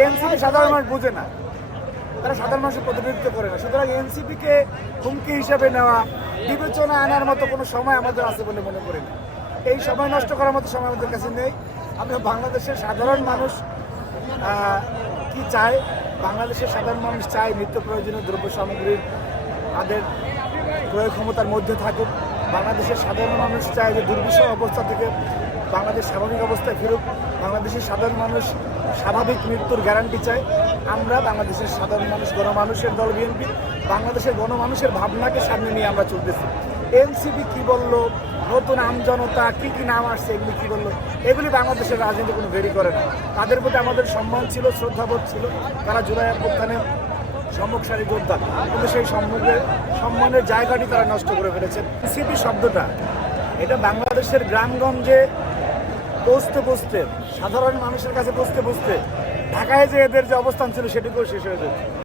NCP সাধারণ মানুষ বুঝে না, তারা সাধারণ মানুষের প্রতিনিধিত্ব করে না। সুতরাং এনসিপিকে হুমকি হিসাবে নেওয়া, বিবেচনা আনার মতো কোনো সময় আমাদের আছে বলে মনে করি না। এই সময় নষ্ট করার মতো সময় আমাদের কাছে নেই। আমি বাংলাদেশের সাধারণ মানুষ কি চায়, বাংলাদেশের সাধারণ মানুষ চায় নিত্য প্রয়োজনীয় দ্রব্য সামগ্রীর তাদের ক্রয় ক্ষমতার মধ্যে থাকুক। বাংলাদেশের সাধারণ মানুষ চায় যে দুর্বিষহ অবস্থা থেকে বাংলাদেশ স্বাভাবিক অবস্থায় ফিরুক। বাংলাদেশের সাধারণ মানুষ স্বাভাবিক মৃত্যুর গ্যারান্টি চায়। আমরা বাংলাদেশের সাধারণ মানুষ, গণমানুষের দল বিএনপি, বাংলাদেশের গণমানুষের ভাবনাকে সামনে নিয়ে আমরা চলতেছি। এনসিপি কি বললো, নতুন আমজনতা কি কি নাম আসছে, এগুলি কি বললো, এগুলি বাংলাদেশের রাজনীতি কোনো ভেরি করে না। তাদের প্রতি আমাদের সম্মান ছিল, শ্রদ্ধাবোধ ছিল। তারা জুলাই অভ্যুত্থানে সম্মুখসারী যোদ্ধা, কিন্তু সেই সম্মানের জায়গাটি তারা নষ্ট করে ফেলেছেন। এনসিপি শব্দটা এটা বাংলাদেশের গ্রামগঞ্জে পৌঁছতে পৌঁছতে, সাধারণ মানুষের কাছে পৌঁছতে পৌঁছতে ঢাকায় যে এদের যে অবস্থান ছিল সেটুকুও শেষ হয়ে যাচ্ছে।